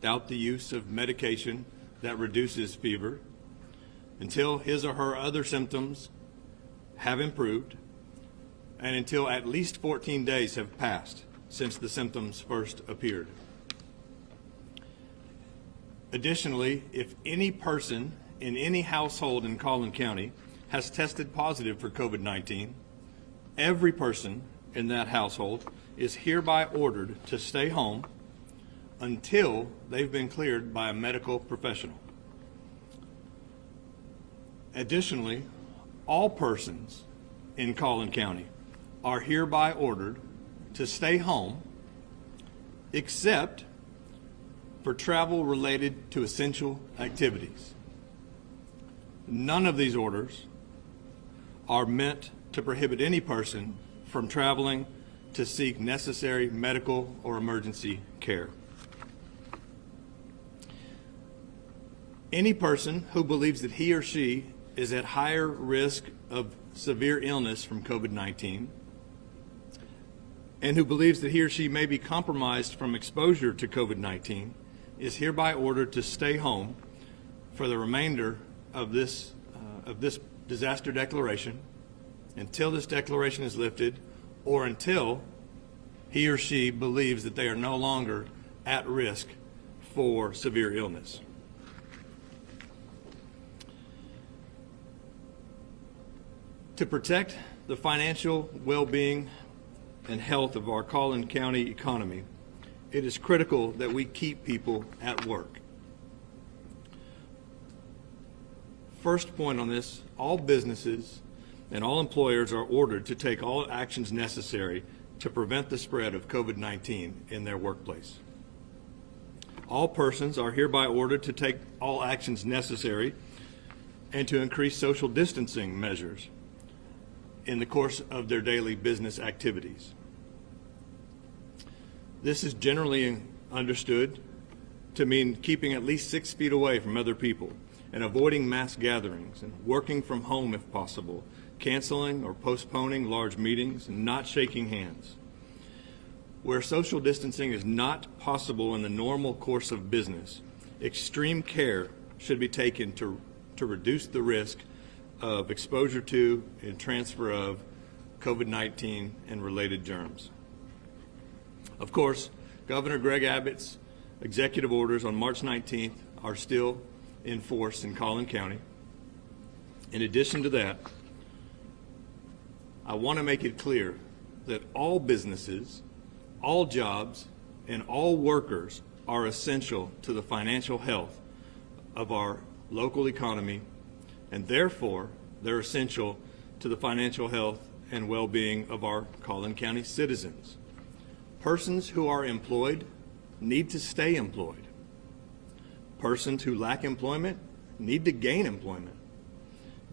without the use of medication that reduces fever until his or her other symptoms have improved and until at least 14 days have passed since the symptoms first appeared. Additionally, if any person in any household in Collin County has tested positive for COVID-19, every person in that household is hereby ordered to stay home until they've been cleared by a medical professional. Additionally, all persons in Collin County are hereby ordered to stay home except for travel related to essential activities. None of these orders are meant to prohibit any person from traveling to seek necessary medical or emergency care. Any person who believes that he or she is at higher risk of severe illness from COVID-19 and who believes that he or she may be compromised from exposure to COVID-19 is hereby ordered to stay home for the remainder of this disaster declaration until this declaration is lifted or until he or she believes that they are no longer at risk for severe illness. To protect the financial well-being and health of our Collin County economy, it is critical that we keep people at work. First point on this, all businesses and all employers are ordered to take all actions necessary to prevent the spread of COVID-19 in their workplace. All persons are hereby ordered to take all actions necessary and to increase social distancing measures in the course of their daily business activities. This is generally understood to mean keeping at least 6 feet away from other people and avoiding mass gatherings and working from home if possible, canceling or postponing large meetings and not shaking hands. Where social distancing is not possible in the normal course of business, extreme care should be taken to reduce the risk of exposure to and transfer of COVID-19 and related germs. Of course, Governor Greg Abbott's executive orders on March 19th are still in force in Collin County. In addition to that, I want to make it clear that all businesses, all jobs, and all workers are essential to the financial health of our local economy, and therefore they're essential to the financial health and well-being of our Collin County citizens. Persons who are employed need to stay employed. Persons who lack employment need to gain employment.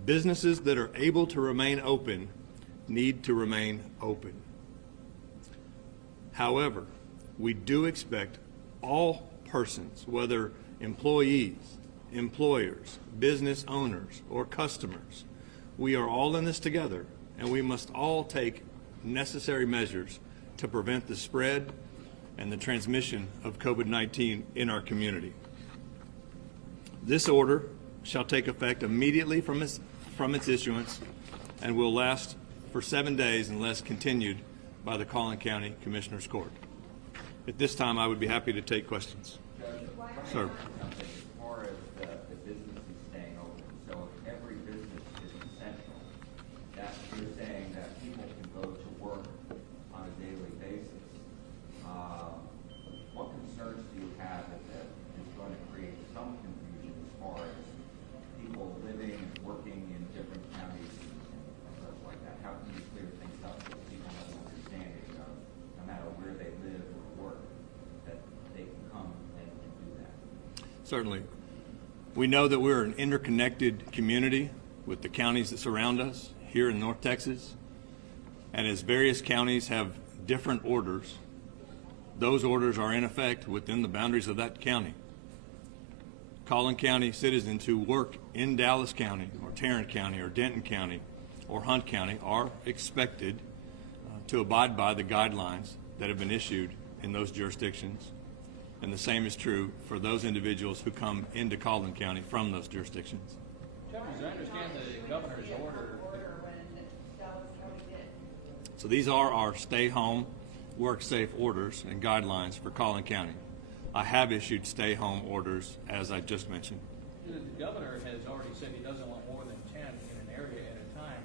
Businesses that are able to remain open need to remain open. However, we do expect all persons, whether employees, employers, business owners, or customers, we are all in this together, and we must all take necessary measures to prevent the spread and the transmission of COVID-19 in our community. This order shall take effect immediately from its issuance and will last for 7 days unless continued by the Collin County Commissioner's Court. At this time, I would be happy to take questions. Sir. As far as the business is staying open, so if every business is essential, that you're saying that people can go to work on a daily basis. What concerns do you have that is going to create some confusion as far as people living and working in different counties and such like that? How can you clear things up so people have an understanding of, no matter where they live or work, that they can come and do that? Certainly. We know that we're an interconnected community with the counties that surround us here in North Texas. And as various counties have different orders, those orders are in effect within the boundaries of that county. Collin County citizens who work in Dallas County or Tarrant County or Denton County or Hunt County are expected to abide by the guidelines that have been issued in those jurisdictions. And the same is true for those individuals who come into Collin County from those jurisdictions. Chairman, as I understand the governor's order. So these are our stay home, work safe orders and guidelines for Collin County. I have issued stay home orders, as I just mentioned. The governor has already said he doesn't want more than 10 in an area at a time.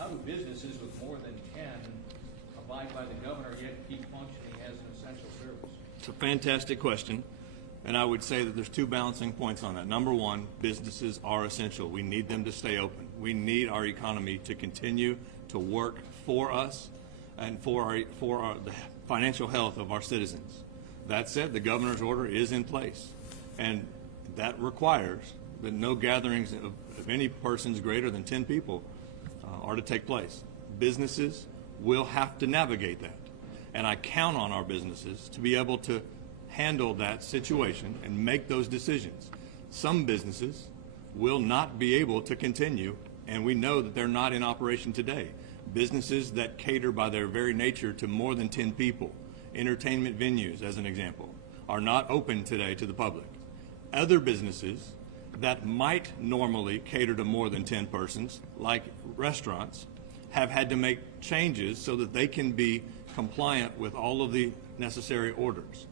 How do businesses with more than 10 abide by the governor yet keep functioning as an essential service? It's a fantastic question, and I would say that there's two balancing points on that. Number one, businesses are essential. We need them to stay open. We need our economy to continue to work for us and for the financial health of our citizens. That said, the governor's order is in place, and that requires that no gatherings of any persons greater than 10 people are to take place. Businesses will have to navigate that, and I count on our businesses to be able to handle that situation and make those decisions. Some businesses will not be able to continue, and we know that they're not in operation today. Businesses that cater by their very nature to more than 10 people, entertainment venues as an example, are not open today to the public. Other businesses that might normally cater to more than 10 persons, like restaurants, have had to make changes so that they can be compliant with all of the necessary orders.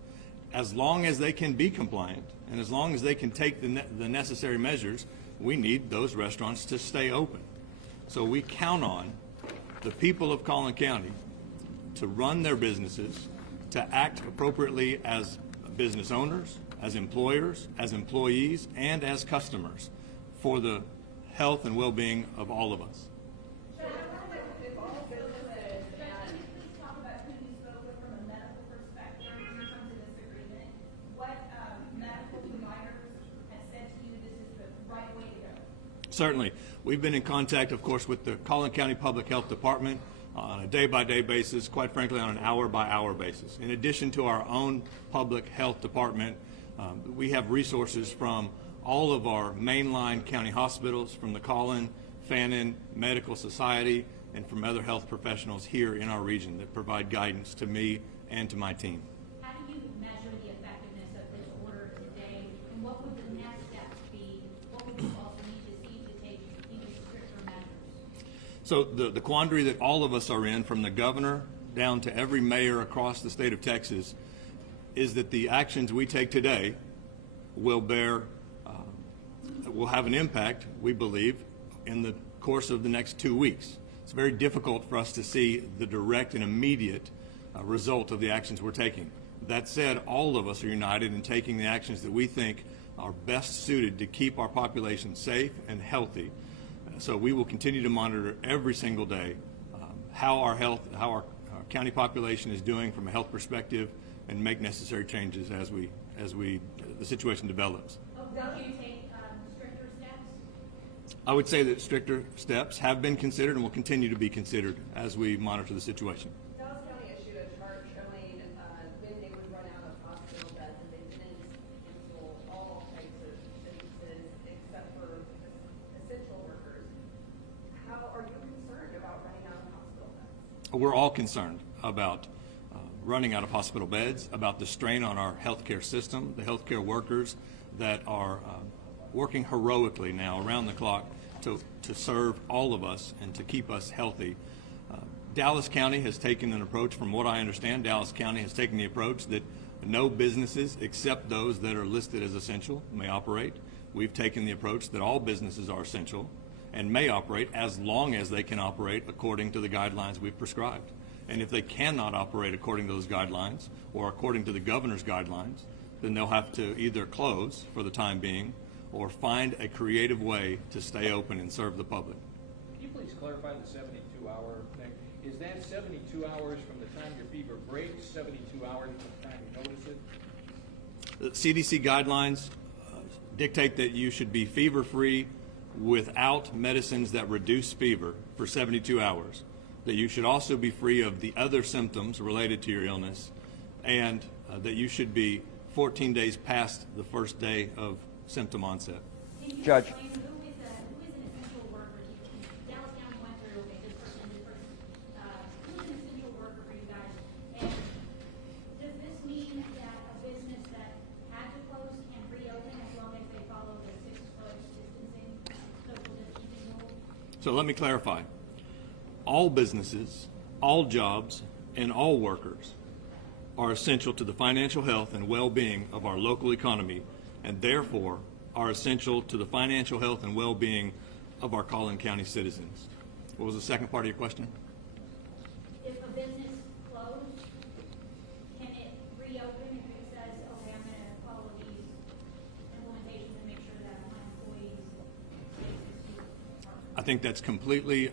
As long as they can be compliant and as long as they can take the necessary measures, we need those restaurants to stay open. So we count on the people of Collin County to run their businesses, to act appropriately as business owners, as employers, as employees, and as customers for the health and well-being of all of us. Certainly. We've been in contact, of course, with the Collin County Public Health Department on a day-by-day basis, quite frankly, on an hour-by-hour basis. In addition to our own public health department, we have resources from all of our mainline county hospitals, from the Collin, Fannin Medical Society, and from other health professionals here in our region that provide guidance to me and to my team. How do you measure the effectiveness of this order today, and what would the next steps be? What would you also need to see to take even stricter measures? So the quandary that all of us are in, from the governor down to every mayor across the state of Texas, is that the actions we take today will will have an impact, we believe, in the course of the next 2 weeks. It's very difficult for us to see the direct and immediate result of the actions we're taking. That said, all of us are united in taking the actions that we think are best suited to keep our population safe and healthy. So we will continue to monitor every single day how our county population is doing from a health perspective, and make necessary changes as the situation develops. Will you take stricter steps? I would say that stricter steps have been considered and will continue to be considered as we monitor the situation. Dallas County issued a chart showing when they would run out of hospital beds, and they didn't cancel all types of businesses except for essential workers. How are you concerned about running out of hospital beds? We're all concerned about running out of hospital beds, about the strain on our healthcare system, the healthcare workers that are working heroically now around the clock to serve all of us and to keep us healthy. Dallas County has taken an approach, from what I understand, Dallas County has taken the approach that no businesses except those that are listed as essential may operate. We've taken the approach that all businesses are essential and may operate as long as they can operate according to the guidelines we've prescribed. And if they cannot operate according to those guidelines or according to the governor's guidelines, then they'll have to either close for the time being or find a creative way to stay open and serve the public. Can you please clarify the 72-hour thing? Is that 72 hours from the time your fever breaks, 72 hours from the time you notice it? The CDC guidelines dictate that you should be fever-free without medicines that reduce fever for 72 hours. That you should also be free of the other symptoms related to your illness, and that you should be 14 days past the first day of symptom onset. Judge. Who is an essential worker? Dallas County went through, okay, this person, who's an essential worker for you guys? And does this mean that a business that So let me clarify. All businesses, all jobs, and all workers are essential to the financial health and well-being of our local economy, and therefore are essential to the financial health and well-being of our Collin County citizens. What was the second part of your question? If a business closed, can it reopen if it says, okay, I'm going to follow these implementations and make sure that my employees get 6 feet apart? I think that's completely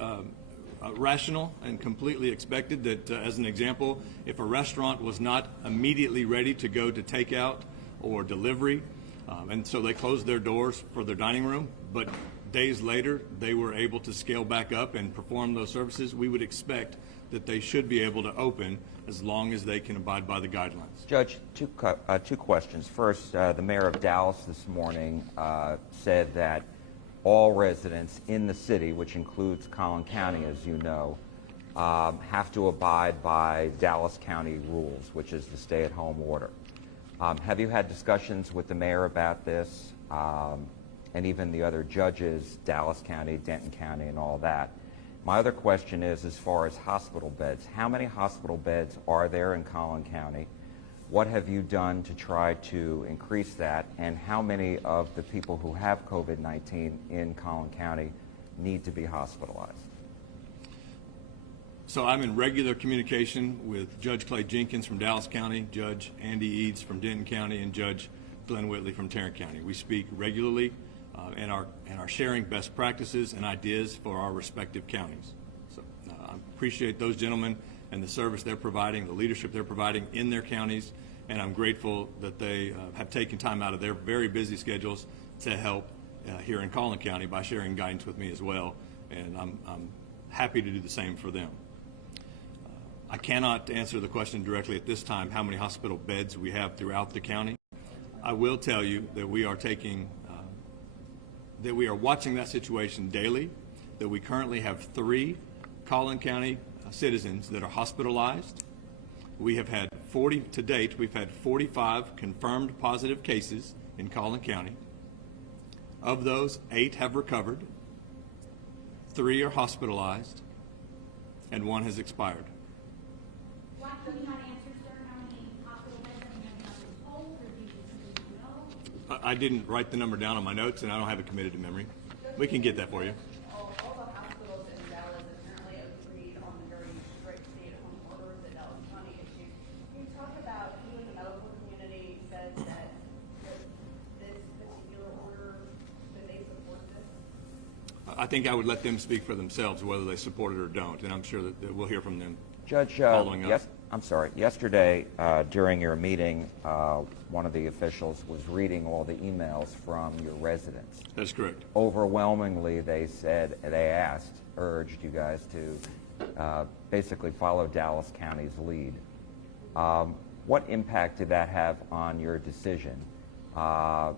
rational and completely expected. That, as an example, if a restaurant was not immediately ready to go to takeout or delivery, and so they closed their doors for their dining room, but days later they were able to scale back up and perform those services, we would expect that they should be able to open as long as they can abide by the guidelines. Judge, two questions. First, the mayor of Dallas this morning said that all residents in the city, which includes Collin County, as you know, have to abide by Dallas County rules, which is the stay-at-home order. Have you had discussions with the mayor about this, and even the other judges, Dallas County, Denton County, and all that? My other question is, as far as hospital beds, how many hospital beds are there in Collin County? What have you done to try to increase that? And how many of the people who have COVID-19 in Collin County need to be hospitalized? So I'm in regular communication with Judge Clay Jenkins from Dallas County, Judge Andy Eads from Denton County, and Judge Glenn Whitley from Tarrant County. We speak regularly and are sharing best practices and ideas for our respective counties. So I appreciate those gentlemen and the service they're providing, the leadership they're providing in their counties, and I'm grateful that they have taken time out of their very busy schedules to help here in Collin County by sharing guidance with me as well, and I'm happy to do the same for them. I cannot answer the question directly at this time how many hospital beds we have throughout the county. I will tell you that we are watching that situation daily, that we currently have 3 Collin County citizens that are hospitalized. We have had to date, we've had 45 confirmed positive cases in Collin County. Of those, 8 have recovered, 3 are hospitalized, and 1 has expired. Why can you not answer, sir, how many hospital beds have you not been told, or do you just know? I didn't write the number down on my notes, and I don't have it committed to memory. We can get that for you. All the hospitals in Dallas apparently agreed on the very strict stay-at-home orders that Dallas County issued. Can you talk about who in the medical community says that this particular order, that they support this? I think I would let them speak for themselves, whether they support it or don't, and I'm sure that we'll hear from them. Judge, yesterday during your meeting, one of the officials was reading all the emails from your residents. That's correct. Overwhelmingly, they urged you guys to basically follow Dallas County's lead. What impact did that have on your decision, for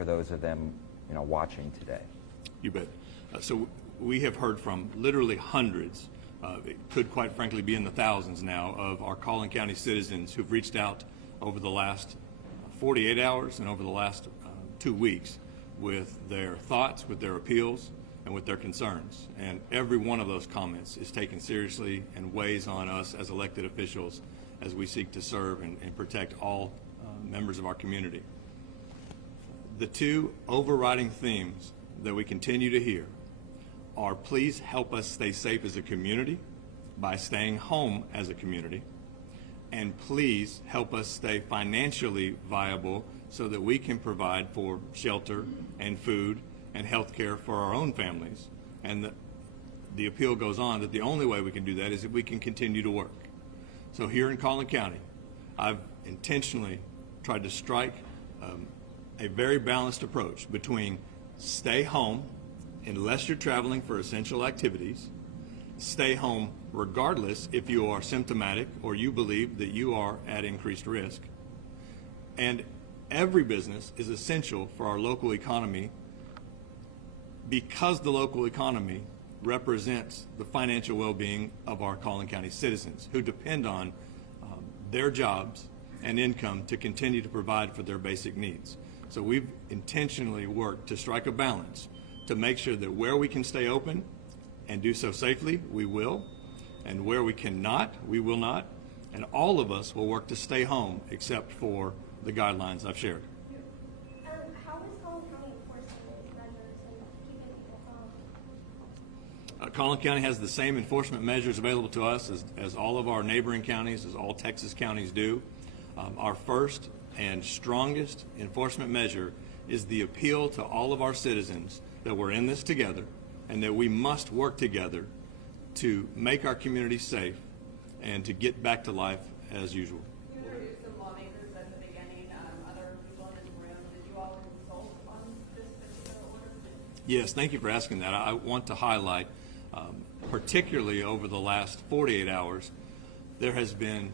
those of them, watching today? You bet. So we have heard from literally hundreds, it could quite frankly be in the thousands now, of our Collin County citizens who've reached out over the last 48 hours and over the last 2 weeks with their thoughts, with their appeals, and with their concerns. And every one of those comments is taken seriously and weighs on us as elected officials as we seek to serve and protect all members of our community. The 2 overriding themes that we continue to hear are, please help us stay safe as a community by staying home as a community, and please help us stay financially viable so that we can provide for shelter and food and health care for our own families. And the appeal goes on that the only way we can do that is if we can continue to work. So here in Collin County, I've intentionally tried to strike a very balanced approach between stay home unless you're traveling for essential activities, stay home regardless if you are symptomatic or you believe that you are at increased risk. And every business is essential for our local economy because the local economy represents the financial well-being of our Collin County citizens who depend on their jobs and income to continue to provide for their basic needs. So we've intentionally worked to strike a balance to make sure that where we can stay open, and do so safely, we will. And where we cannot, we will not. And all of us will work to stay home except for the guidelines I've shared. How is Collin County enforcing these measures and keeping people home? Collin County has the same enforcement measures available to us as all of our neighboring counties, as all Texas counties do. Our first and strongest enforcement measure is the appeal to all of our citizens that we're in this together and that we must work together to make our community safe and to get back to life as usual. You introduced some lawmakers at the beginning, other people in this room. Did you all consult on this particular order? Yes, thank you for asking that. I want to highlight, particularly over the last 48 hours, there has been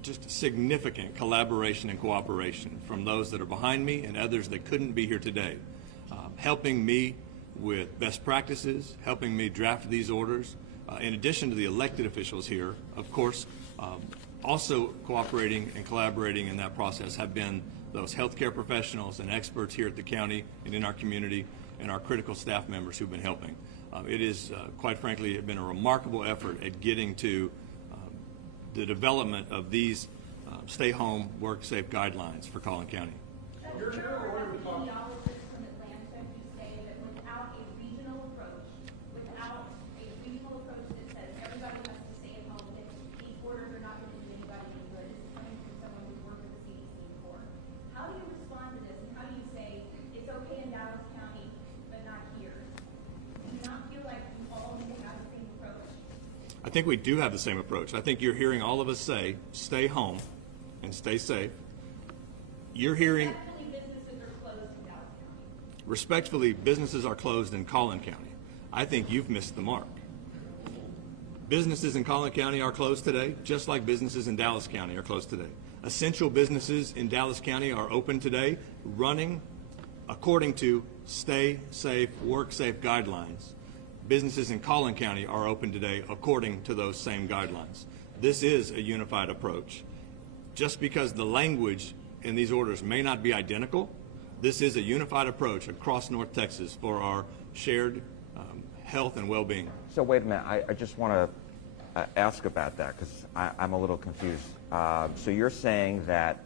just significant collaboration and cooperation from those that are behind me and others that couldn't be here today, helping me with best practices, helping me draft these orders, in addition to the elected officials here. Of course, also cooperating and collaborating in that process have been those healthcare professionals and experts here at the county and in our community and our critical staff members who've been helping. It is, quite frankly, been a remarkable effort at getting to the development of these stay home, work safe guidelines for Collin County. Your epidemiologist from Atlanta who say that without a regional approach that says everybody has to stay at home, that these orders are not going to do anybody any good. This is coming from someone who's worked with the CDC before. How do you respond to this, and how do you say it's okay in Dallas County but not here? Do you not feel like you all need to have the same approach? I think we do have the same approach. I think you're hearing all of us say, stay home and stay safe. You're hearing, Businesses are closed in Dallas County. respectfully, businesses are closed in Collin County. I think you've missed the mark. Businesses in Collin County are closed today, just like businesses in Dallas County are closed today. Essential businesses in Dallas County are open today, running according to stay safe, work safe guidelines. Businesses in Collin County are open today according to those same guidelines. This is a unified approach. Just because the language in these orders may not be identical, this is a unified approach across North Texas for our shared health and well-being. So wait a minute, I just want to ask about that because I'm a little confused. So you're saying that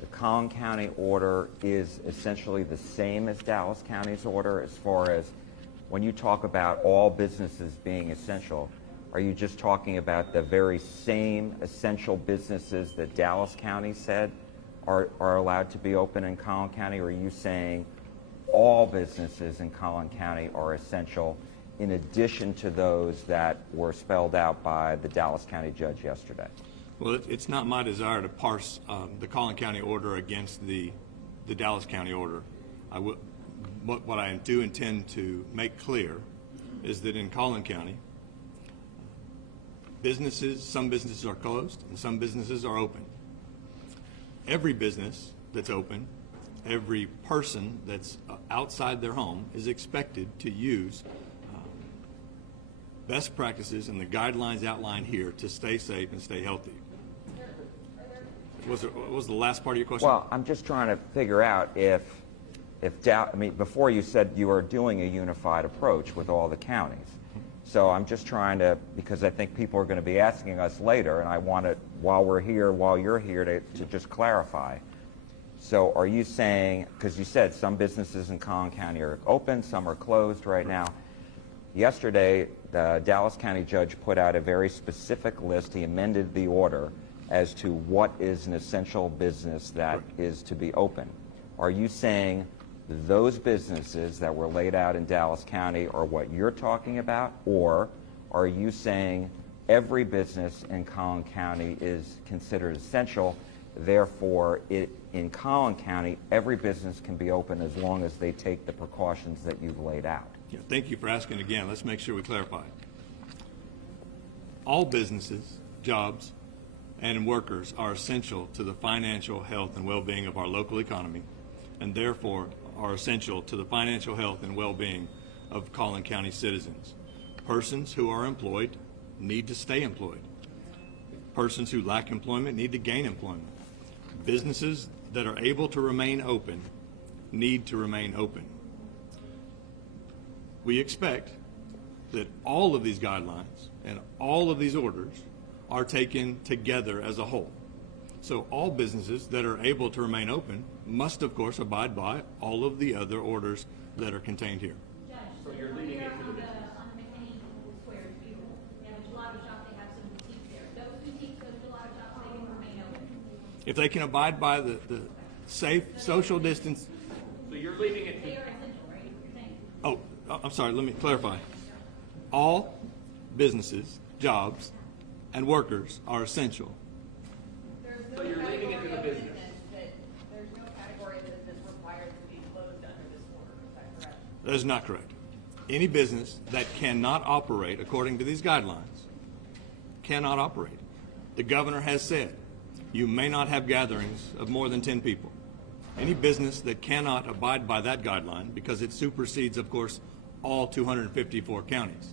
the Collin County order is essentially the same as Dallas County's order as far as when you talk about all businesses being essential, are you just talking about the very same essential businesses that Dallas County said are allowed to be open in Collin County, or are you saying all businesses in Collin County are essential in addition to those that were spelled out by the Dallas County judge yesterday? Well, it's not my desire to parse the Collin County order against the Dallas County order. What I do intend to make clear is that in Collin County, some businesses are closed and some businesses are open. Every business that's open, every person that's outside their home is expected to use best practices and the guidelines outlined here to stay safe and stay healthy. What was the last part of your question? Well, I'm just trying to figure out before you said you were doing a unified approach with all the counties. So I'm just trying to, because I think people are going to be asking us later, and I want to, while you're here, to just clarify. So are you saying, because you said some businesses in Collin County are open, some are closed right now. Yesterday, the Dallas County judge put out a very specific list. He amended the order as to what is an essential business that is to be open. Are you saying those businesses that were laid out in Dallas County are what you're talking about, or are you saying every business in Collin County is considered essential, therefore in Collin County every business can be open as long as they take the precautions that you've laid out? Yeah, thank you for asking again. Let's make sure we clarify. All businesses, jobs, and workers are essential to the financial health and well-being of our local economy, and therefore are essential to the financial health and well-being of Collin County citizens. Persons who are employed need to stay employed. Persons who lack employment need to gain employment. Businesses that are able to remain open need to remain open. We expect that all of these guidelines and all of these orders are taken together as a whole. So all businesses that are able to remain open must, of course, abide by all of the other orders that are contained here. Judge, So you're leaving it to the business. on the McKinney Square view, they have a gelato shop, they have some boutiques there. Those boutiques, those gelato shops, they can remain open. If they can abide by the safe social distance. So you're leaving it They to, are essential, right? You're saying? Oh, I'm sorry, let me clarify. All businesses, jobs, and workers are essential. There's So no you're leaving it to the category of business. that, there's no category of business required to be closed under this order, is that correct? That is not correct. Any business that cannot operate according to these guidelines cannot operate. The governor has said you may not have gatherings of more than 10 people. Any business that cannot abide by that guideline, because it supersedes, of course, all 254 counties.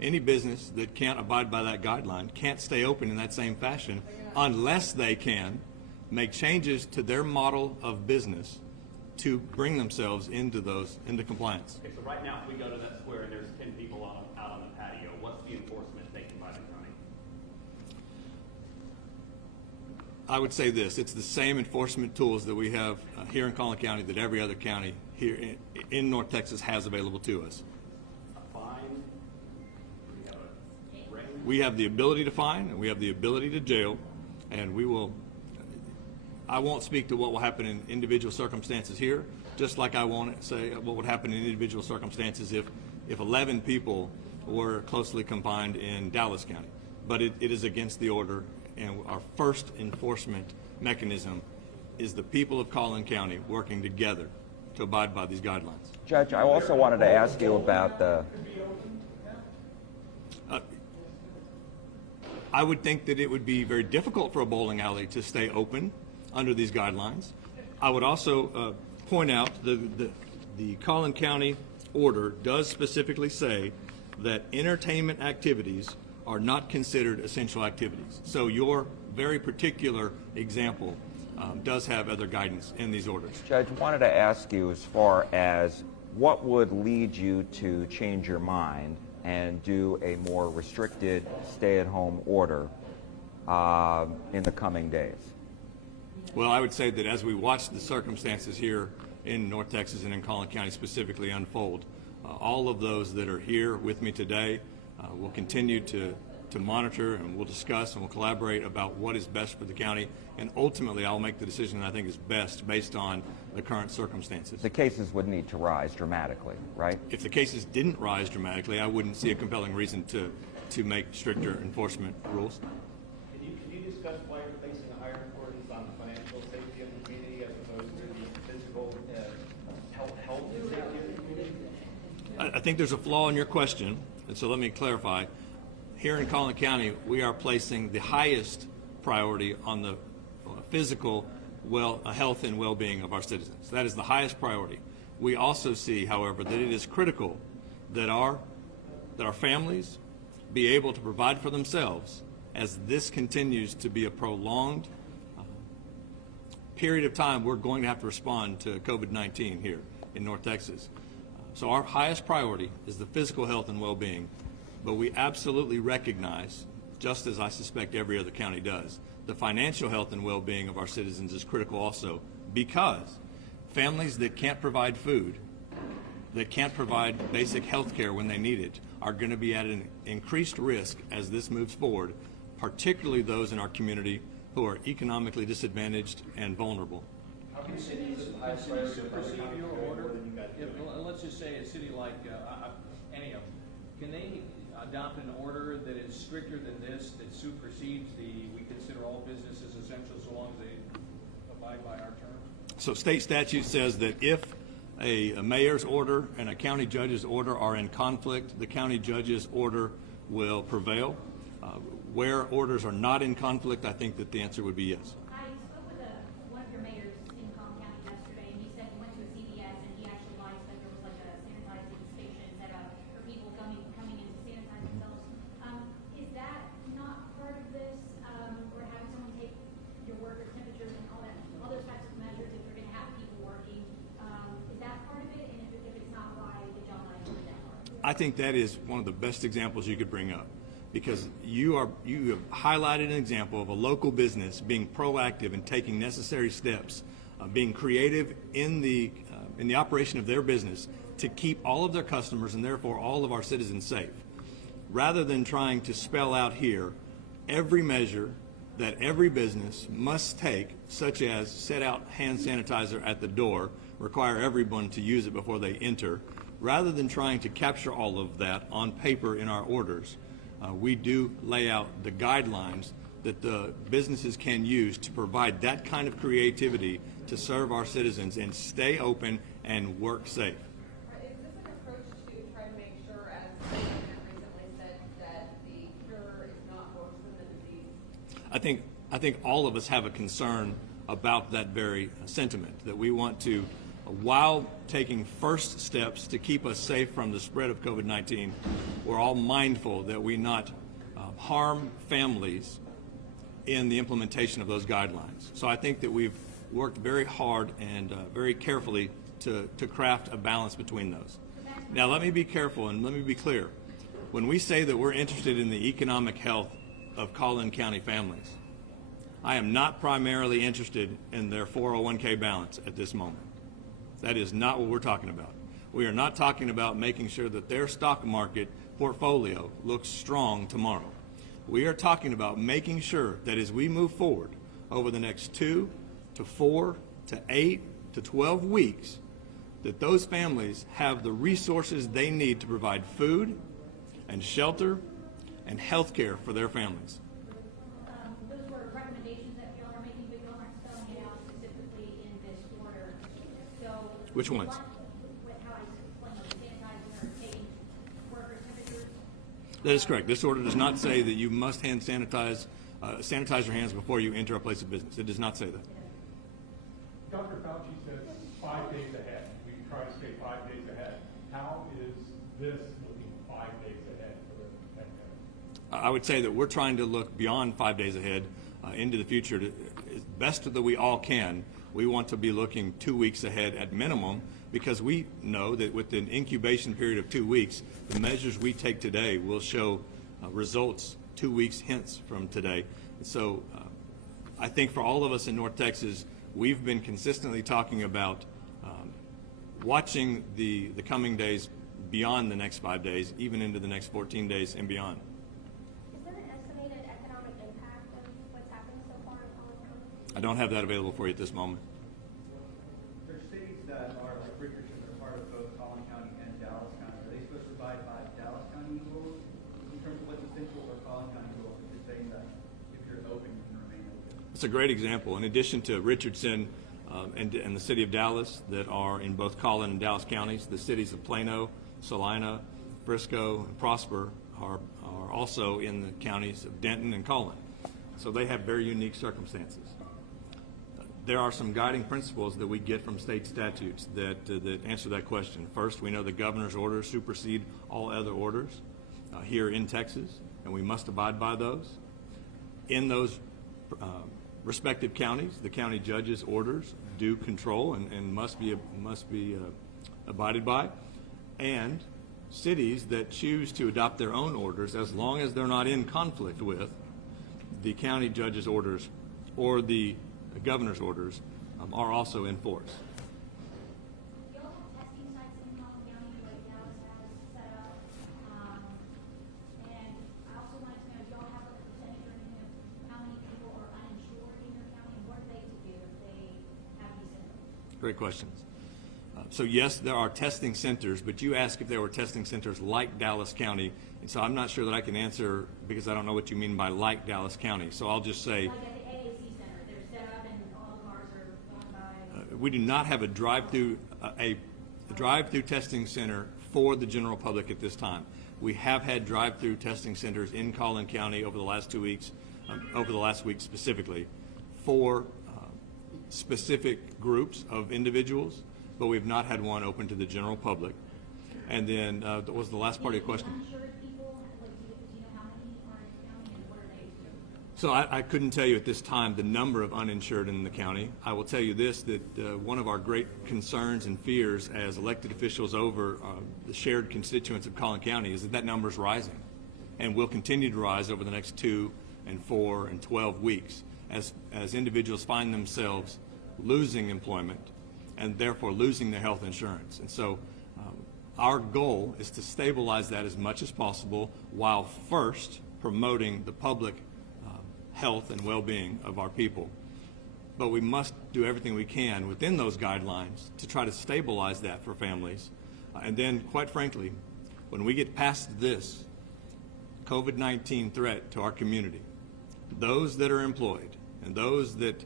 Any business that can't abide by that guideline can't stay open in that same fashion unless they can make changes to their model of business to bring themselves into compliance. Okay, so right now, if we go to that square and there's 10 people out on the patio, what's the enforcement taken by the county? I would say this, it's the same enforcement tools that we have here in Collin County that every other county here in North Texas has available to us. A fine? Do we have a range? We have the ability to fine, and we have the ability to jail, and I won't speak to what will happen in individual circumstances here, just like I won't say what would happen in individual circumstances if 11 people were closely confined in Dallas County. But it is against the order, and our first enforcement mechanism is the people of Collin County working together to abide by these guidelines. Judge, I also wanted to ask you about the, I would think that it would be very difficult for a bowling alley to stay open under these guidelines. I would also point out the Collin County order does specifically say that entertainment activities are not considered essential activities. So your very particular example does have other guidance in these orders. Judge, wanted to ask you as far as what would lead you to change your mind and do a more restricted stay-at-home order in the coming days? Well, I would say that as we watch the circumstances here in North Texas and in Collin County specifically unfold, all of those that are here with me today will continue to monitor, and we'll discuss and we'll collaborate about what is best for the county, and ultimately I'll make the decision that I think is best based on the current circumstances. The cases would need to rise dramatically, right? If the cases didn't rise dramatically, I wouldn't see a compelling reason to make stricter enforcement rules. Can you discuss why you're placing a higher importance on the financial safety of the community as opposed to the physical health and safety of the community? I think there's a flaw in your question, and so let me clarify. Here in Collin County, we are placing the highest priority on the physical health and well-being of our citizens. That is the highest priority. We also see, however, that it is critical that our families be able to provide for themselves as this continues to be a prolonged period of time. We're going to have to respond to COVID-19 here in North Texas. So our highest priority is the physical health and well-being, but we absolutely recognize, just as I suspect every other county does, the financial health and well-being of our citizens is critical also, because families that can't provide food, that can't provide basic health care when they need it, are going to be at an increased risk as this moves forward, particularly those in our community who are economically disadvantaged and vulnerable. How can cities supersede your order? Let's just say a city like any of them, can they adopt an order that is stricter than this, that supersedes we consider all businesses essential so long as they abide by our terms? So state statute says that if a mayor's order and a county judge's order are in conflict, the county judge's order will prevail. Where orders are not in conflict, I think that the answer would be yes. I spoke with one of your mayors in Collin County yesterday, and he said he went to a CVS and he actually liked that there was like a sanitizing station set up for people coming in to sanitize themselves. Is that not part of this, or having someone take your worker temperatures and all those types of measures if you're going to have people working? Is that part of it? And if it's not, why did y'all not include that part? I think that is one of the best examples you could bring up, because you have highlighted an example of a local business being proactive and taking necessary steps, being creative in the operation of their business to keep all of their customers and therefore all of our citizens safe, rather than trying to spell out here every measure that every business must take, such as set out hand sanitizer at the door, require everyone to use it before they enter. Rather than trying to capture all of that on paper in our orders, we do lay out the guidelines that the businesses can use to provide that kind of creativity to serve our citizens and stay open and work safe. Is this an approach to try to make sure, as the president recently said, that the cure is not worse than the disease? I think all of us have a concern about that very sentiment, that we want to, while taking first steps to keep us safe from the spread of COVID-19, we're all mindful that we not harm families in the implementation of those guidelines. So I think that we've worked very hard and very carefully to craft a balance between those. Now let me be careful and let me be clear. When we say that we're interested in the economic health of Collin County families, I am not primarily interested in their 401k balance at this moment. That is not what we're talking about. We are not talking about making sure that their stock market portfolio looks strong tomorrow. We are talking about making sure that as we move forward over the next 2 to 4 to 8 to 12 weeks, that those families have the resources they need to provide food and shelter and health care for their families. Those were recommendations that y'all are making, but y'all aren't spelling it out specifically in this order. So Which ones? How I explained the sanitizer or taking workers' temperatures. That is correct. This order does not say that you must hand sanitize your hands before you enter a place of business. It does not say that. Dr. Fauci says 5 days ahead. We try to stay 5 days ahead. How is this looking 5 days ahead for the pandemic? I would say that we're trying to look beyond 5 days ahead into the future. As best that we all can, we want to be looking 2 weeks ahead at minimum, because we know that with an incubation period of 2 weeks, the measures we take today will show results 2 weeks hence from today. So I think for all of us in North Texas, we've been consistently talking about watching the coming days beyond the next 5 days, even into the next 14 days and beyond. Is there an estimated economic impact of what's happened so far in Collin County? I don't have that available for you at this moment. There are cities that are like Richardson, are part of both Collin County and Dallas County. Are they supposed to abide by Dallas County rules in terms of what's essential or Collin County rules? If you're saying that if you're open, you can remain open. It's a great example. In addition to Richardson and the city of Dallas that are in both Collin and Dallas counties, the cities of Plano, Salina, Frisco, and Prosper are also in the counties of Denton and Collin. So they have very unique circumstances. There are some guiding principles that we get from state statutes that answer that question. First, we know the governor's orders supersede all other orders here in Texas, and we must abide by those. In those respective counties, the county judge's orders do control and must be abided by. And cities that choose to adopt their own orders, as long as they're not in conflict with the county judge's orders or the governor's orders, are also in force. Do y'all have testing sites in Collin County like Dallas has set up? And I also wanted to know, do y'all have a percentage or anything of how many people are uninsured in your county, and what are they to do if they have these symptoms? Great questions. So yes, there are testing centers, but you asked if there were testing centers like Dallas County, and so I'm not sure that I can answer because I don't know what you mean by like Dallas County. So I'll just say, Like at the AAC Center, they're set up and all the cars are going by. we do not have a drive-through testing center for the general public at this time. We have had drive-through testing centers in Collin County over the last 2 weeks, over the last week specifically, for specific groups of individuals, but we've not had one open to the general public. And then, what was the last part of your question? Uninsured people, like, do you know how many are in the county and what are they to do? So I couldn't tell you at this time the number of uninsured in the county. I will tell you this, that one of our great concerns and fears as elected officials over the shared constituents of Collin County is that that number is rising and will continue to rise over the next 2 and 4 and 12 weeks as individuals find themselves losing employment and therefore losing their health insurance. And so our goal is to stabilize that as much as possible while first promoting the public health and well-being of our people. But we must do everything we can within those guidelines to try to stabilize that for families. And then, quite frankly, when we get past this COVID-19 threat to our community, those that are employed and those that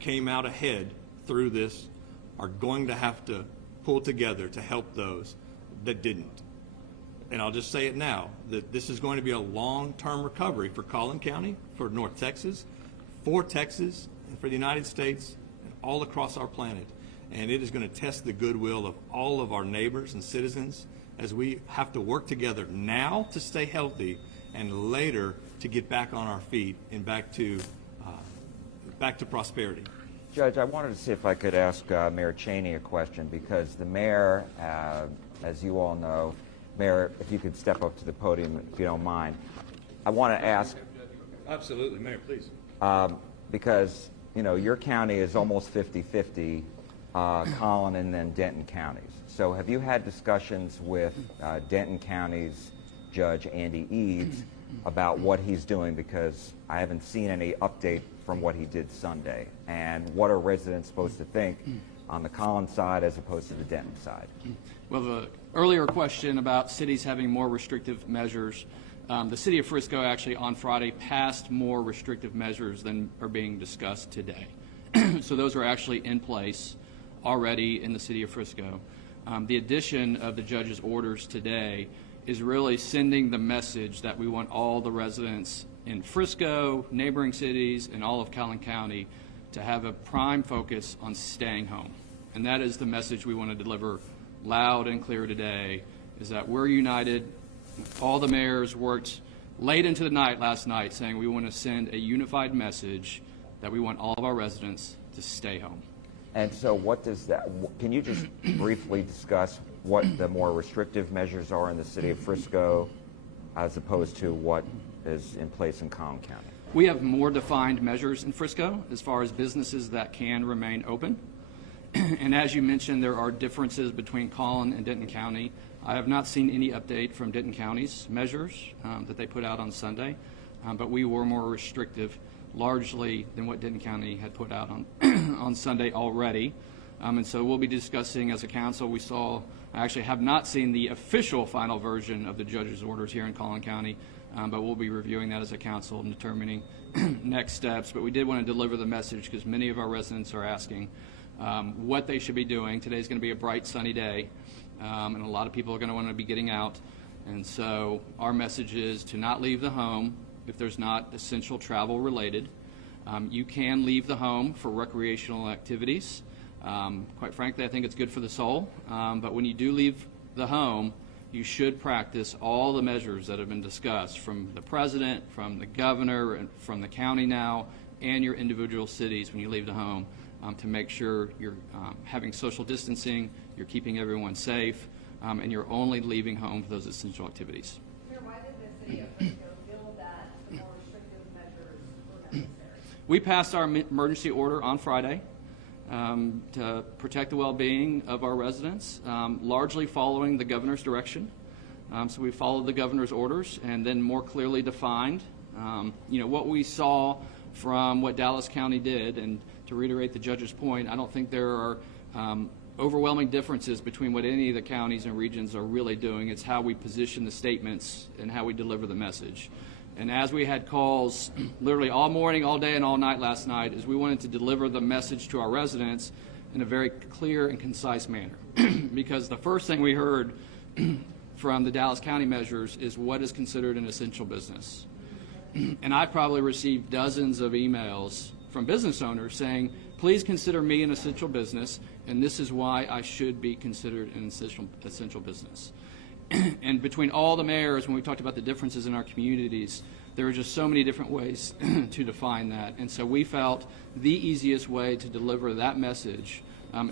came out ahead through this are going to have to pull together to help those that didn't. And I'll just say it now, that this is going to be a long-term recovery for Collin County, for North Texas, for Texas, and for the United States, and all across our planet. And it is going to test the goodwill of all of our neighbors and citizens as we have to work together now to stay healthy and later to get back on our feet and back to prosperity. Judge, I wanted to see if I could ask Mayor Cheney a question, because the mayor, as you all know, Mayor, if you could step up to the podium, if you don't mind. I want to ask. Absolutely, Mayor, please. Because, you know, your county is almost 50-50, Collin and then Denton counties. So have you had discussions with Denton County's Judge Andy Eads about what he's doing? Because I haven't seen any update from what he did Sunday. And what are residents supposed to think on the Collin side as opposed to the Denton side? Well, the earlier question about cities having more restrictive measures, the city of Frisco actually on Friday passed more restrictive measures than are being discussed today. So those are actually in place already in the city of Frisco. The addition of the judge's orders today is really sending the message that we want all the residents in Frisco, neighboring cities, and all of Collin County to have a prime focus on staying home. And that is the message we want to deliver loud and clear today, is that we're united. All the mayors worked late into the night last night saying we want to send a unified message that we want all of our residents to stay home. And so what does that, can you just briefly discuss what the more restrictive measures are in the city of Frisco as opposed to what is in place in Collin County? We have more defined measures in Frisco as far as businesses that can remain open. And as you mentioned, there are differences between Collin and Denton County. I have not seen any update from Denton County's measures that they put out on Sunday, but we were more restrictive largely than what Denton County had put out on, on Sunday already. And so we'll be discussing as a council. I actually have not seen the official final version of the judge's orders here in Collin County, but we'll be reviewing that as a council and determining next steps. But we did want to deliver the message because many of our residents are asking what they should be doing. Today's going to be a bright, sunny day, and a lot of people are going to want to be getting out. And so our message is to not leave the home if there's not essential travel related. You can leave the home for recreational activities. Quite frankly, I think it's good for the soul. But when you do leave the home, you should practice all the measures that have been discussed from the president, from the governor, and from the county now, and your individual cities when you leave the home. To make sure you're having social distancing, you're keeping everyone safe, and you're only leaving home for those essential activities. Mayor, why did the city of Frisco feel that the more restrictive measures were necessary? We passed our emergency order on Friday to protect the well-being of our residents, largely following the governor's direction. So we followed the governor's orders and then more clearly defined, what we saw from what Dallas County did. And to reiterate the judge's point, I don't think there are overwhelming differences between what any of the counties and regions are really doing. It's how we position the statements and how we deliver the message. And as we had calls literally all morning, all day, and all night last night, is we wanted to deliver the message to our residents in a very clear and concise manner. Because the first thing we heard from the Dallas County measures is what is considered an essential business. And I probably received dozens of emails from business owners saying, please consider me an essential business, and this is why I should be considered an essential business. And between all the mayors, when we talked about the differences in our communities, There are just so many different ways to define that. And so we felt the easiest way to deliver that message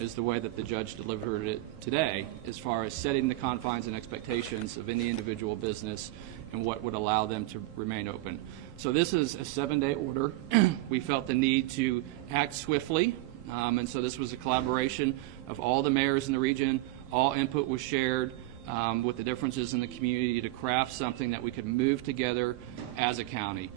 is the way that the judge delivered it today, as far as setting the confines and expectations of any individual business and what would allow them to remain open. So this is a 7-day order. We felt the need to act swiftly, and so this was a collaboration of all the mayors in the region. All input was shared with the differences in the community to craft something that we could move together as a county.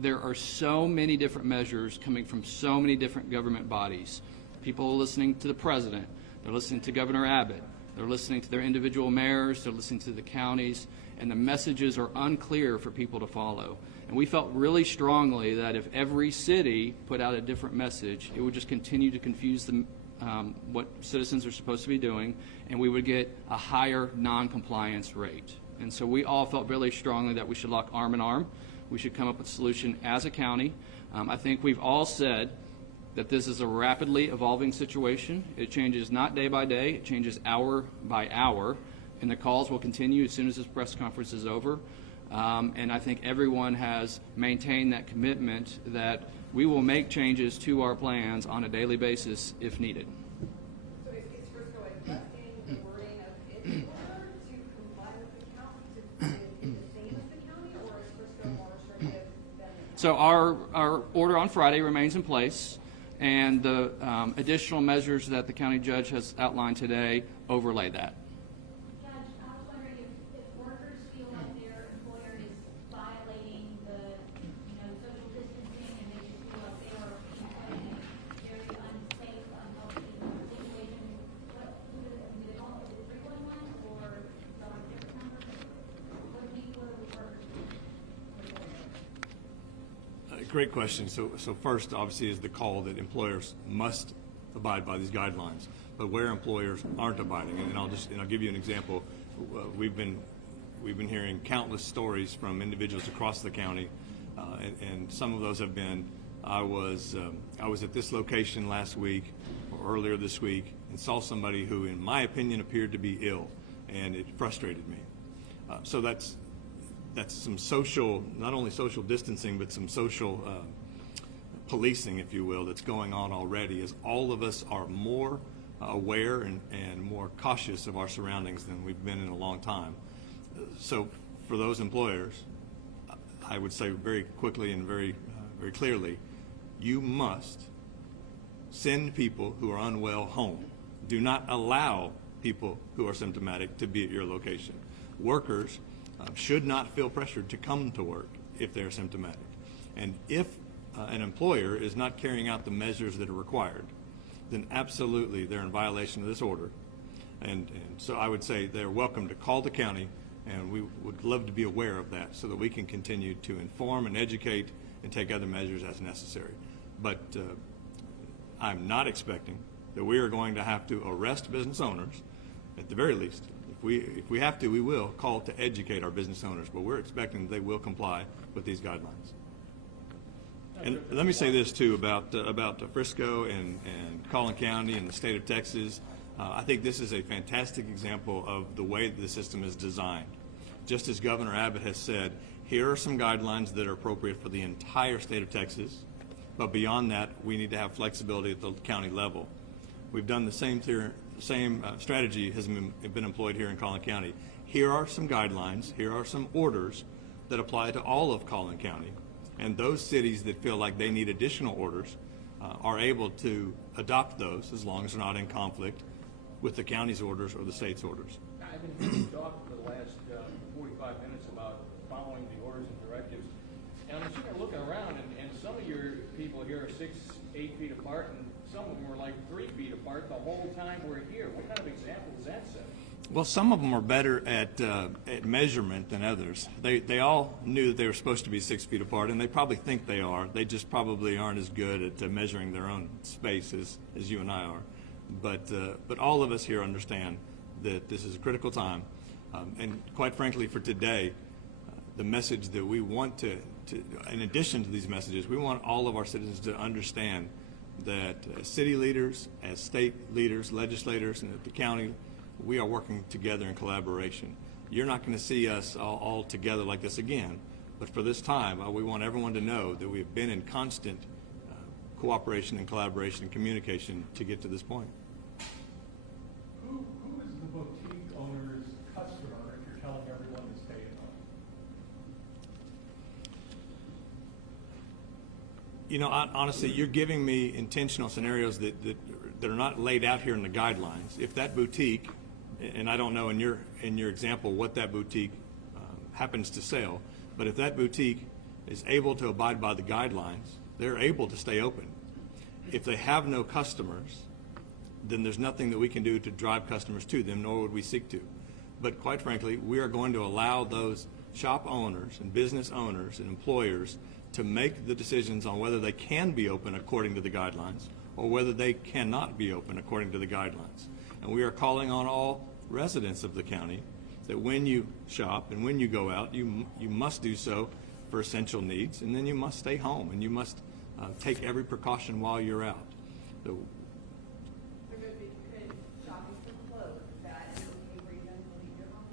There are so many different measures coming from so many different government bodies. People are listening to the president. They're listening to Governor Abbott. They're listening to their individual mayors. They're listening to the counties. And the messages are unclear for people to follow. And we felt really strongly that if every city put out a different message, it would just continue to confuse them, what citizens are supposed to be doing, and we would get a higher non-compliance rate. And so we all felt really strongly that we should lock arm in arm. We should come up with a solution as a county. I think we've all said that this is a rapidly evolving situation. It changes not day by day, it changes hour by hour, and the calls will continue as soon as this press conference is over. And I think everyone has maintained that commitment that we will make changes to our plans on a daily basis if needed. So is Frisco adjusting the wording of its order to comply with the county, to be the same as the county, or is Frisco more restrictive than the county? So our order on Friday remains in place, and the additional measures that the county judge has outlined today overlay that. Judge, I was wondering if workers feel like their employer is violating the, social distancing, and they just feel like they are in a very unsafe, unhealthy situation, what, is it 311 or is that a different number? What do the workers do? Great question. So first, obviously, is the call that employers must abide by these guidelines, but where employers aren't abiding, and I'll give you an example. We've been hearing countless stories from individuals across the county, and some of those have been, I was at this location last week or earlier this week and saw somebody who, in my opinion, appeared to be ill, and it frustrated me. So that's some social, not only social distancing, but some social policing, if you will, that's going on already, as all of us are more aware and more cautious of our surroundings than we've been in a long time. So for those employers, I would say very quickly and very clearly, you must send people who are unwell home. Do not allow people who are symptomatic to be at your location. Workers should not feel pressured to come to work if they're symptomatic. And if an employer is not carrying out the measures that are required, then absolutely they're in violation of this order. And so I would say they're welcome to call the county, and we would love to be aware of that so that we can continue to inform and educate and take other measures as necessary. But I'm not expecting that we are going to have to arrest business owners, at the very least. If we have to, we will call to educate our business owners, but we're expecting that they will comply with these guidelines. And let me say this too about Frisco and Collin County and the state of Texas. I think this is a fantastic example of the way that the system is designed. Just as Governor Abbott has said, here are some guidelines that are appropriate for the entire state of Texas, but beyond that, we need to have flexibility at the county level. We've done the same strategy has been employed here in Collin County. Here are some guidelines, here are some orders that apply to all of Collin County. And those cities that feel like they need additional orders are able to adopt those as long as they're not in conflict with the county's orders or the state's orders. I've been hearing you talk for the last 45 minutes about following the orders and directives. And I'm sitting there looking around, and some of your people here are 6-8 feet apart, and some of them were like 3 feet apart the whole time we're here. What kind of example does that set? Well, some of them are better at measurement than others. They all knew that they were supposed to be 6 feet apart, and they probably think they are. They just probably aren't as good at measuring their own space as you and I are. But all of us here understand that this is a critical time, and quite frankly, for today, the message that we want to, in addition to these messages, we want all of our citizens to understand that as city leaders, as state leaders, legislators, and at the county, we are working together in collaboration. You're not going to see us all together like this again, But for this time, we want everyone to know that we have been in constant cooperation and collaboration and communication to get to this point. Who is the boutique owner's customer if you're telling everyone to stay at home? You know, honestly, you're giving me intentional scenarios that are not laid out here in the guidelines. If that boutique, and I don't know in your example what that boutique happens to sell, but if that boutique is able to abide by the guidelines, they're able to stay open. If they have no customers, then there's nothing that we can do to drive customers to them, nor would we seek to. But quite frankly, we are going to allow those shop owners and business owners and employers to make the decisions on whether they can be open according to the guidelines or whether they cannot be open according to the guidelines. And we are calling on all residents of the county that when you shop and when you go out, you must do so for essential needs, and then you must stay home and you must take every precaution while you're out. So, Could shopping for clothes, is that an okay reason to leave your home?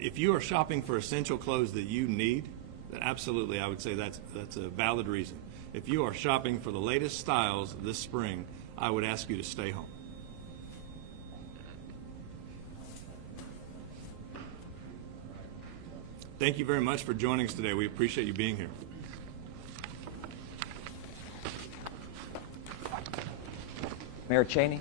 if you are shopping for essential clothes that you need, then absolutely I would say that's a valid reason. If you are shopping for the latest styles this spring, I would ask you to stay home. Thank you very much for joining us today. We appreciate you being here. Mayor Cheney?